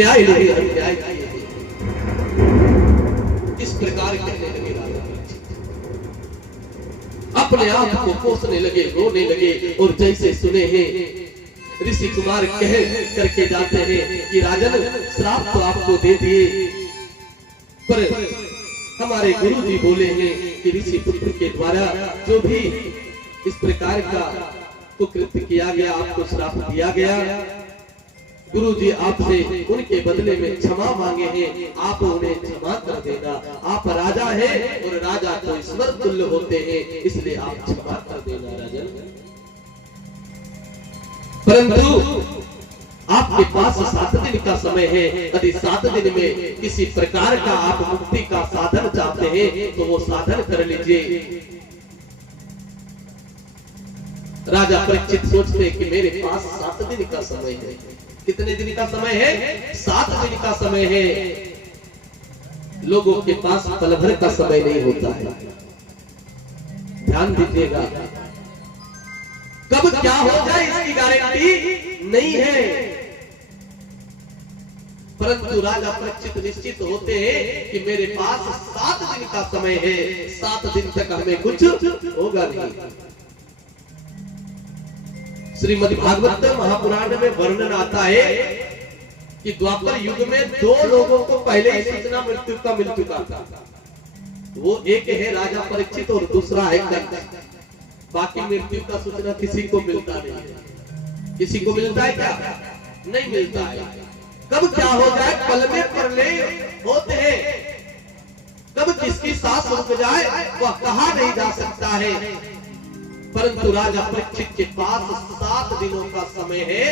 न्याय नहीं अन्याय किए हैं। इस प्रकार कहने लगे राजा परीक्षित, अपने आप को कोसने लगे, रोने लगे। और जैसे सुने हैं ऋषि कुमार कह करके जाते हैं कि राजन श्राप तो आपको दे दिए, पर हमारे गुरु जी बोले हैं कि ऋषि पुत्र के द्वारा जो भी इस प्रकार का कुकृत्य किया गया, आपको श्राप दिया गया, गुरु जी आपसे उनके बदले में क्षमा मांगे हैं, आप उन्हें क्षमा कर देना। आप राजा हैं और राजा तो ईश्वर तुल्य होते हैं, इसलिए आप क्षमा कर देना राजन। परंतु आपके पास 7 दिन का समय है, यदि 7 दिन में किसी प्रकार का आप मुक्ति का साधन चाहते हैं तो वो साधन कर लीजिए। राजा परीक्षित सोचते हैं कि मेरे पास 7 दिन का समय है। कितने दिन का समय है? 7 दिन का समय है। लोगों के पास पल भर का समय नहीं होता है, ध्यान दीजिएगा। कब क्या हो जाए इसकी गारंटी नहीं है, परंतु राजा परीक्षित निश्चित होते हैं कि मेरे पास 7 दिन का समय है, 7 दिन तक हमें कुछ होगा नहीं। श्रीमद् भागवत महापुराण में वर्णन आता है कि द्वापर युग में 2 लोगों को पहले ही सूचना मृत्यु का मिल चुका था। वो एक है राजा परीक्षित और दूसरा है कंस। बाकी मृत्यु का सूचना किसी को मिलता नहीं है। किसी को मिलता है क्या? नहीं मिलता है। कब क्या हो जाए पल में परले होते हैं, कब किसकी सांस रुक जाए वह कहा नहीं जा सकता है। परंतु राजा परीक्षित के पास 7 दिनों का समय है।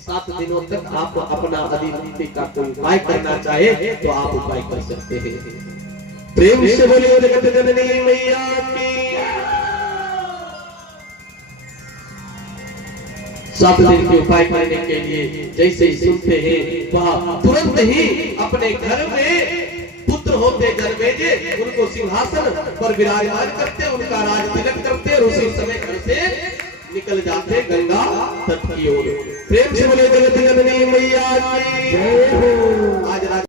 7 दिनों तक आप अपना अधिमुक्ति का कोई उपाय करना चाहे तो आप उपाय कर सकते हैं। प्रेम से बोलिए जगत जननी मैया की। 7 दिन के उपाय करने के लिए जैसे ही सुनते हैं वह तुरंत ही अपने घर में पुत्र होते जन्मेजय उनको सिंहासन पर विराजमान करते, उनका राज तिलक करते और उसी समय घर से निकल जाते गंगा तट की ओर। प्रेम से बोले जगत जननी मैया की जय हो।